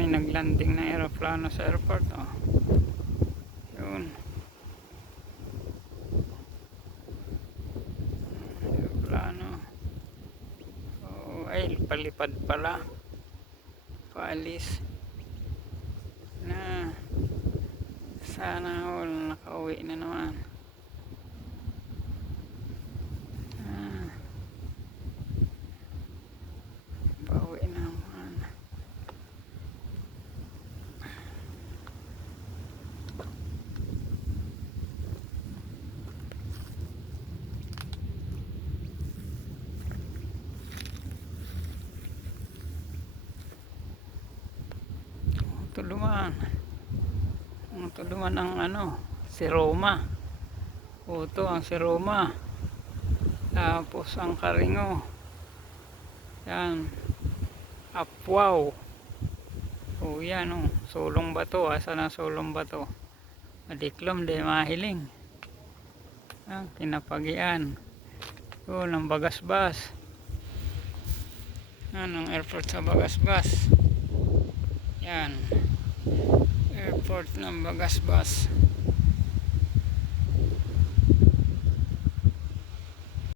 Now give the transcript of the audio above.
may naglanding na aeroplano sa airport. Oh. Yun. Aeroplano. Oh, ay, palipad pala. Paalis. Na. Sana all nakauwi na naman. Pauwi na naman. Tulungan ang si Roma. Ito ang si Roma. Tapos ang Karingo. Yan. Apwaw. Yan sulong bato. Asa na sulong bato? Madiklom de mahiling. Kinapagian. Ang Bagasbas. Ang airport sa Bagasbas. Yan. Airport ng Bagasbas.